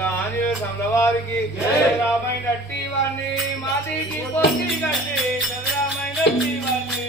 ఆంజనేయ సమలవారికి రామైనట్టి వాణ్ణి మాదికి పొంది కట్టి చంద్రమైనట్టి వాణ్ణి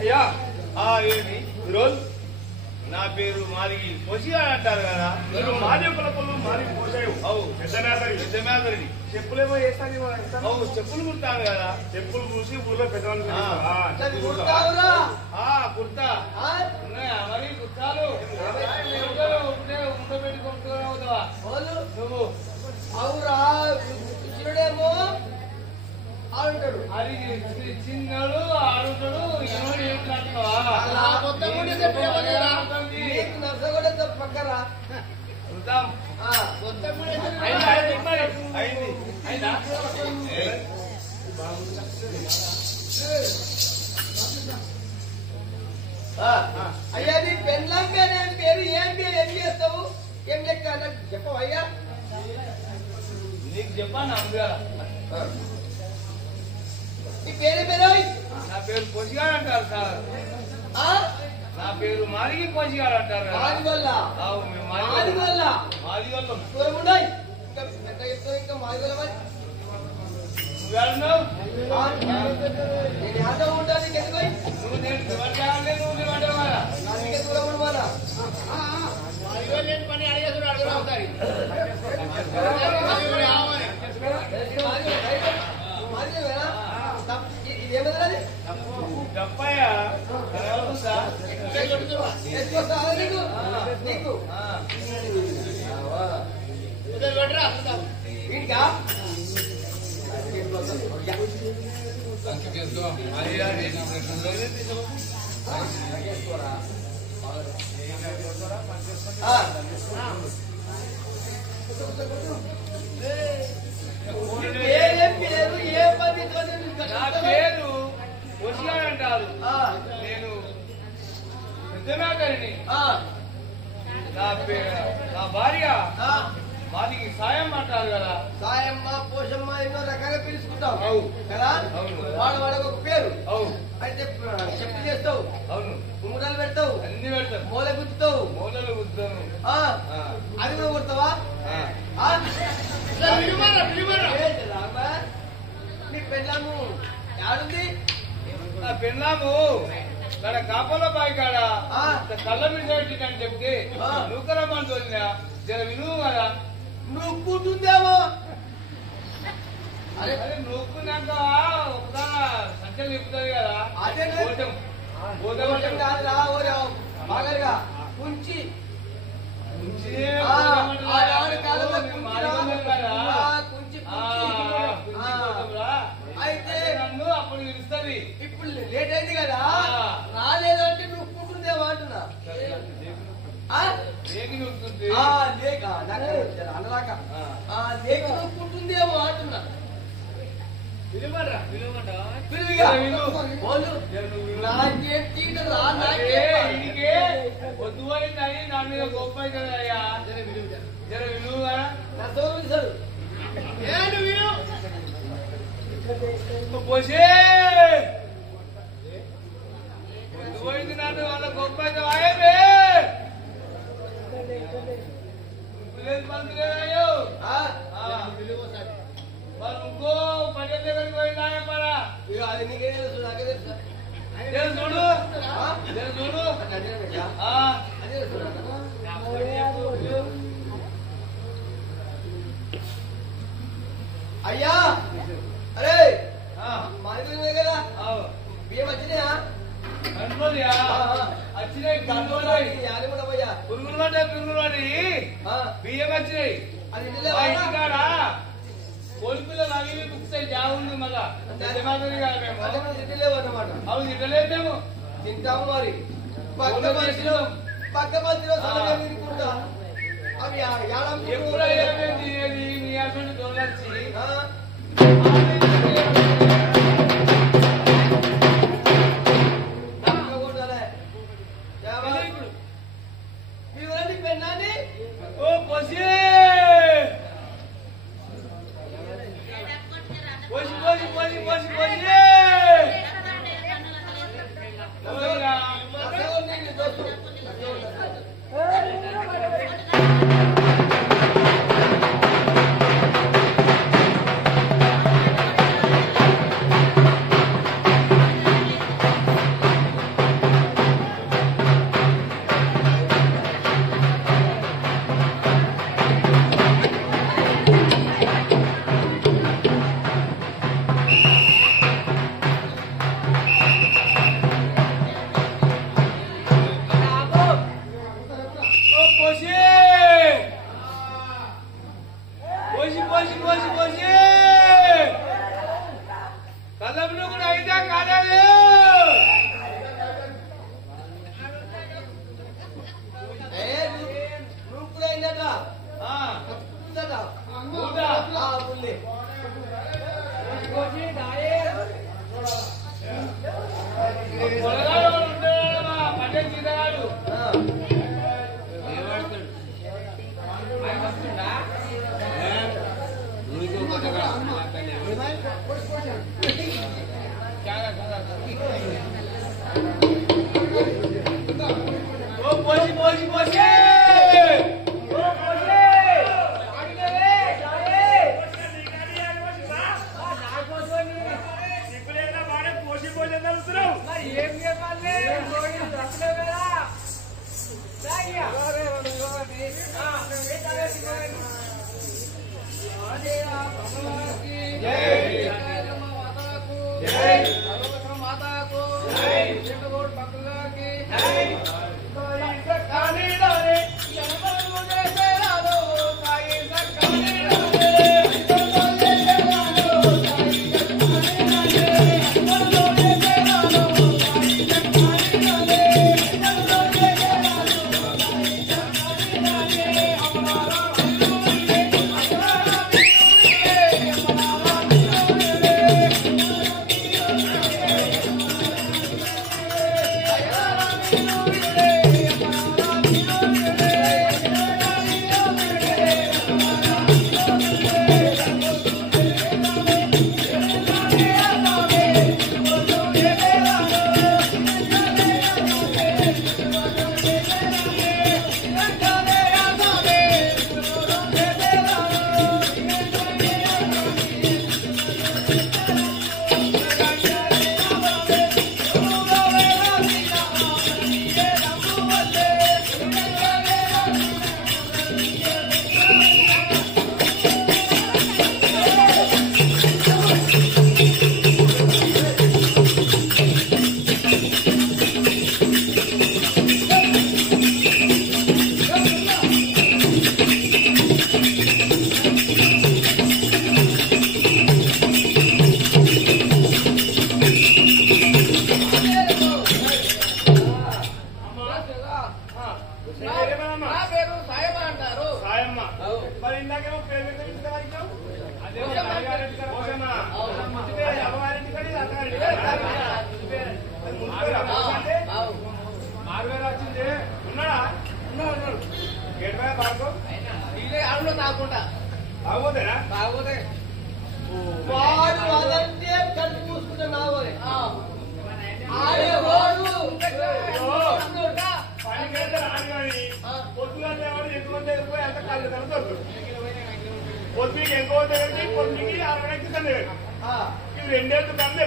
అయ్యా ఈరోజు నా పేరు మాదికి పోసిగా అంటారు కదా మీరు మాది పొలపలు మాదికి పోసావు అవు పెద్దమేదరిని చెప్పులేమో వేస్తాను అవు చెప్పులు కుడతాను కదా చెప్పులు పూసి ఊళ్ళో పెద్దవాళ్ళు కుర్తా ఉన్నాయా మరి కుర్తాలు ఉండబెట్టుకుంటున్నావుతావా నువ్వు అవురా శివుడేమో ఆడుంటాడు అది చిన్నడు ఆడుతాడు నర్సగూడ పక్కరా అయ్యా నీ పెళ్ళంగా నేను పేరు ఏం చేస్తావు ఏం లెక్క చెప్పవయ్యా నీకు చెప్పాను అమ్మగా నీ పేరు పేరు నా పేరు పొసిగాడు అంటారు సార్ నా పేరు మాదిగి పొసిగాడు అంటారు మాదిగొల్ల దూరముండయి ఇంకా పెద్ద చెప్తావు ఇంకా మాదిగొల్ల నేను ఆటో ఉంటాను నీకెందుకు నువ్వు నేను నువ్వు అంటావా నాకే దూరం ఉండవాలా పని అడిగేది అవుతాయి ఏమన్నది డబ్బయ్యా నీకు ఇంకా నా పేరు వసిగాడు అంటారు నేను పెద్దమేకరిని నా భార్య మాదికి సాయం అంటారు కదా సాయమ్మ పోషమ్మ ఎన్నో రకాలుగా పిలుచుకుంటావు అవు కదా వాళ్ళకి ఒక పేరు అవు అయితే చెప్పు చేస్తావు అవును కుమ్ముడాలు పెడతావు అన్ని పెడతాను మూల గుర్తుతావు మూలలు గుర్తాను అది కూడా కొడతావా నీ పెళ్ళాము యాడుంది నా పెళ్ళాము ఇక్కడ కాపలో బాయి కాడ కళ్ళ మీద పెట్టిందని చెప్తే నూకరమ్మని తోలినా జర వినువు కదా నువ్వు కూర్చుందేమో అరే నూక్కున్నాక ఒక సంఖ్యలు చెప్తుంది కదా అదే కాదురా బాగా కుంచి అయితే నన్ను అప్పుడు పిలుస్తుంది ఇప్పుడు లేట్ అయింది కదా రాలేదంటే నువ్వు కూర్చుందేమో అంటున్నా అన్నలాక లేక నువ్వు కూర్చుందేమో అంటున్నా వద్దు అయిందని నా మీద గొప్ప అవుతుందయ్యా జర విలువగా పోసే వద్దు అయింది నన్ను వాళ్ళ గొప్ప అయితే ఆయనే మంత్రి అయ్యో మరి ఇంకో పల్లె దగ్గరికి పోయిందా చెప్పాలా ఇక అది నీకే తెలుసు నాకే తెలుసు చూడు చూడు అయ్యా అరే మాది కదా బియ్యం వచ్చినాయా వచ్చినాయి పురుగులు పడ్డాయి బియ్యం వచ్చినాయి ఇంటికాడ కోడిపిల్లలు అవి బుక్స్ జాగుంది మళ్ళా అన్నమాట అవి తిట్టలేదు మేము తింటాము మరి పక్క మధ్యలో అవి ఎప్పుడైనా తినేది నీ అసలు దొరచి పెన్నాన్ని ఓ పోసి పోసి పోసి పోసి పోసి పోసి పొద్దుకి ఎక్కువ కొద్దికి 60 ఇది రెండేళ్ళు కన్నా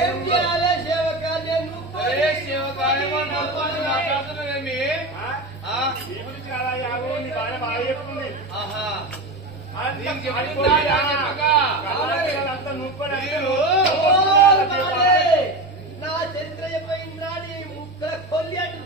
ఏం చేయాలి సేవక నేను మాట్లాడుతున్నానేమి నీ గురించి అలా యాగో నీ బాగా బాగా చెప్తుంది అంతా నా చరిత్ర చెప్పిన ముక్కల కొల్లి అంటు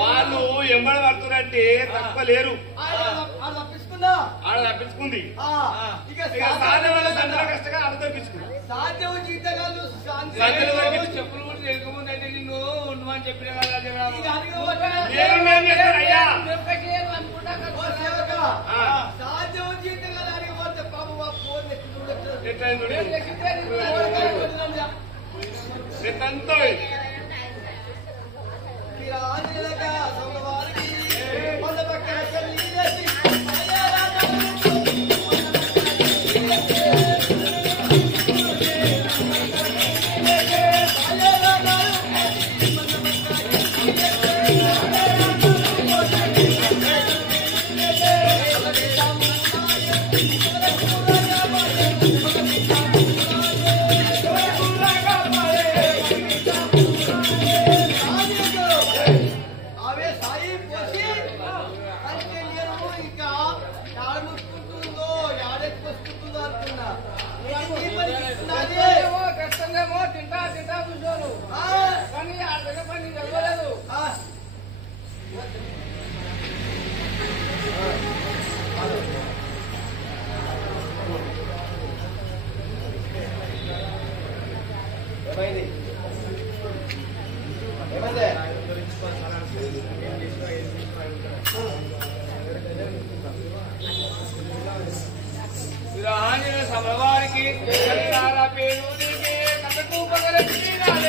వాళ్ళు ఎంబడ పడుతున్నట్టే తక్కువ లేరు ఆడ తప్పించుకుంది కష్టంగా ఆడ తప్పించుకుంది చెప్పులు కూడా తెలుగుముందు అయితే నిన్ను ఉండమని చెప్పిన అయ్యా ఎంతో సమవారికి పేరు కథకు పగల పేరు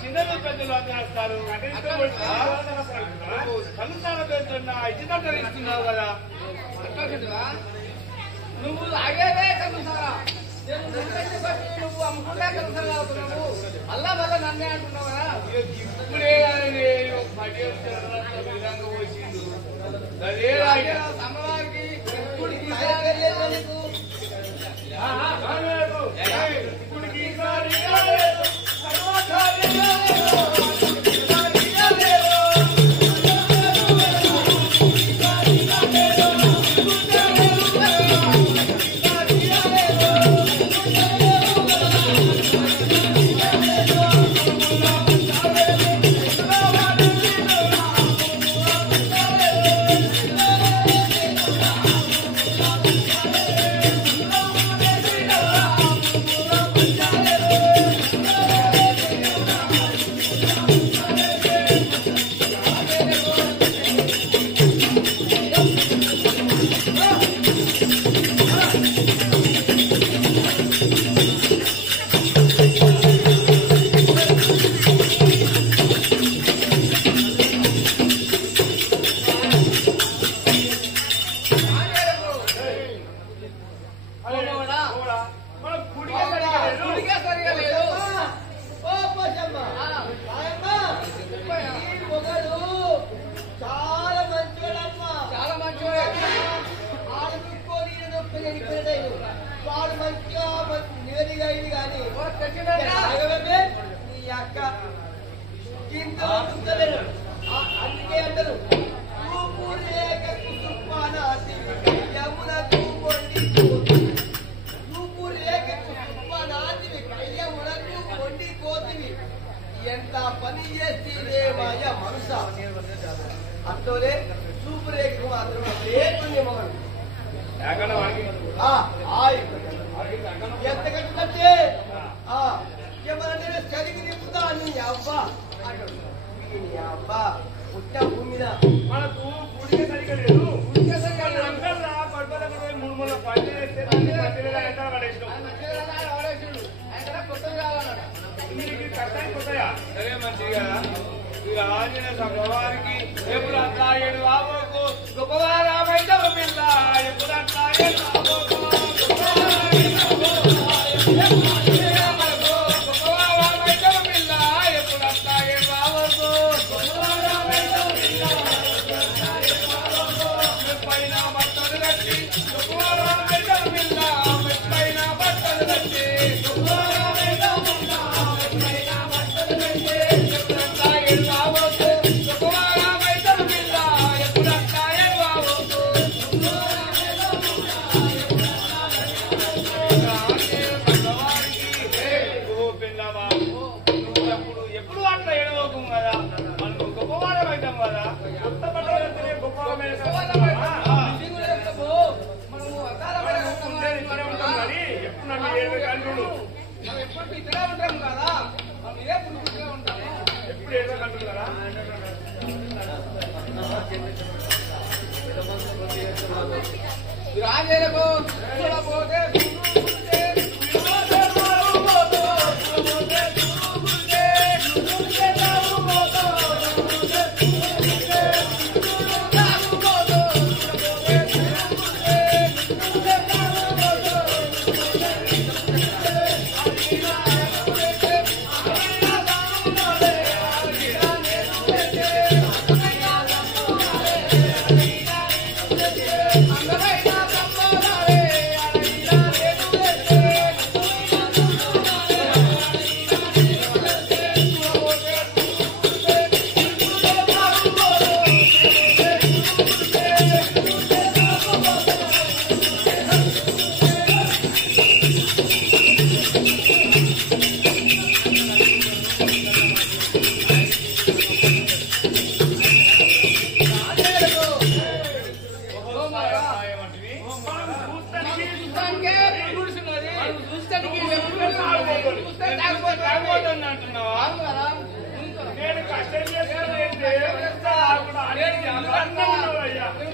చిన్నలు పెద్దలు అందిస్తారు కలుసాల పెడుతున్న ఇచ్చినట్టు ఇస్తున్నావు కదా నువ్వు ఆగేదే కలుసారా నువ్వు అమ్ముకుంటే కలుసాలు అవుతున్నావు అల్లా మళ్ళా నన్నే అంటున్నావు కదా ఇప్పుడే విధంగా వచ్చిండు సమవారికి సూపర్ ఎక్కువ మాత్రం లేకుంది మగన్ యాకన్నా వాడికి ఎంత కట్టినట్టే ఏమనంటే చదివి నింపుతా నీ అబ్బా అంటాడు నీ అబ్బా పుట్ట భూమి మీద మనకు గుడికే సరిగా లేదు అంకల్లా పడిపోతే పోయి 3 మూల పని చేస్తే ఎంత పడేసినాం నీకు కష్టానికి పోతాయా సరే మంచిది కదా ఈ ఆంజనేయ స్వామివారికి ఎప్పుడు అట్లా ఏడు బాబోకు గొప్పగా రామైతే పిల్ల ఎప్పుడు అట్లా ఏడు బాబోకు రాజేలకు చూడబోతే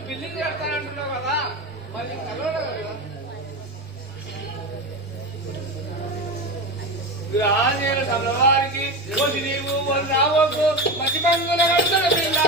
బిల్డింగ్ కడతానంటున్నావు కదా మరి ఆంజనేయ స్వామివారికి రోజు నీవు రావకు మంచి పంగుల కడుతున్న పిల్ల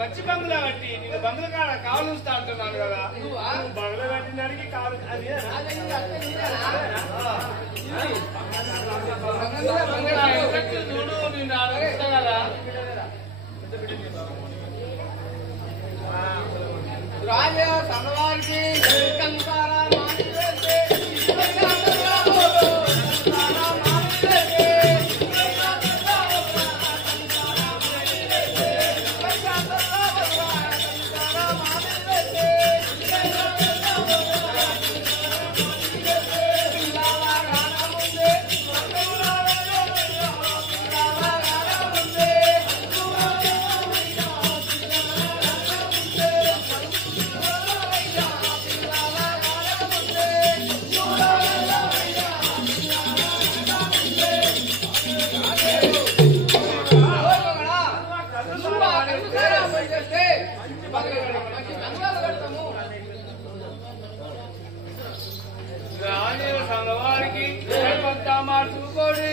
మంచి బంగ్లా కట్టి నేను బంగ్లా కాడ కావాలి అంటున్నాను కదా బంగ్లా కట్టినానికి కావాలి చూడు నేను ఆలోచిస్తా కదా రాజా సమవారికి వారికి మార్చుకోండి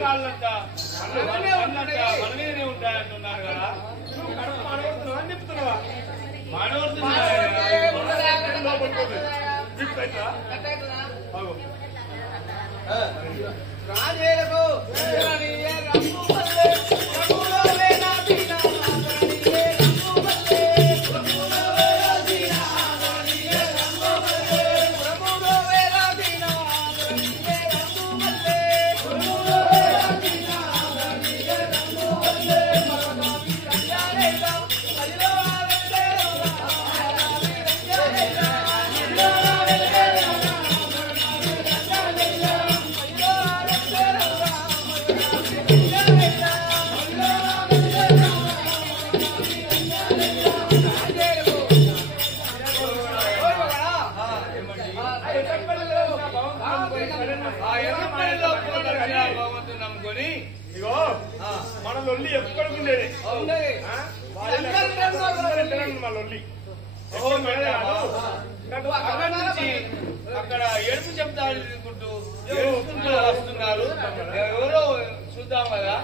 కాళ్ళంట మనమీదనే ఉంటాయంటున్నారు కదా నువ్వు కడుపు మానవుతున్నావా అని చెప్తున్నావా రాజేలకు నమ్ముకొని ఇగో మన లొల్లి ఎక్కడికి ఉండేది మా లొల్లి అక్కడి నుంచి అక్కడ ఏడుపు శబ్దాలు తిరుగుకుంటూ వస్తున్నారు ఎవరో చూద్దాం కదా